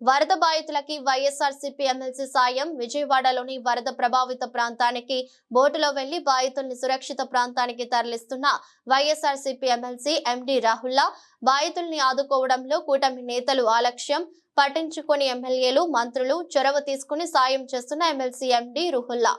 వరద బాధితులకి వైఎస్ఆర్సీపీ ఎమ్మెల్సీ సాయం. విజయవాడలోని వరద ప్రభావిత ప్రాంతానికి బోటులో వెళ్లి బాధితుల్ని సురక్షిత ప్రాంతానికి తరలిస్తున్న వైఎస్ఆర్సీపీ ఎమ్మెల్సీ ఎండి రాహుల్లా. బాధితుల్ని ఆదుకోవడంలో కూటమి నేతలు ఆలక్ష్యం పట్టించుకొని ఎమ్మెల్యేలు, మంత్రులు చొరవ తీసుకుని సాయం చేస్తున్న ఎమ్మెల్సీ ఎండి రాహుల్లా.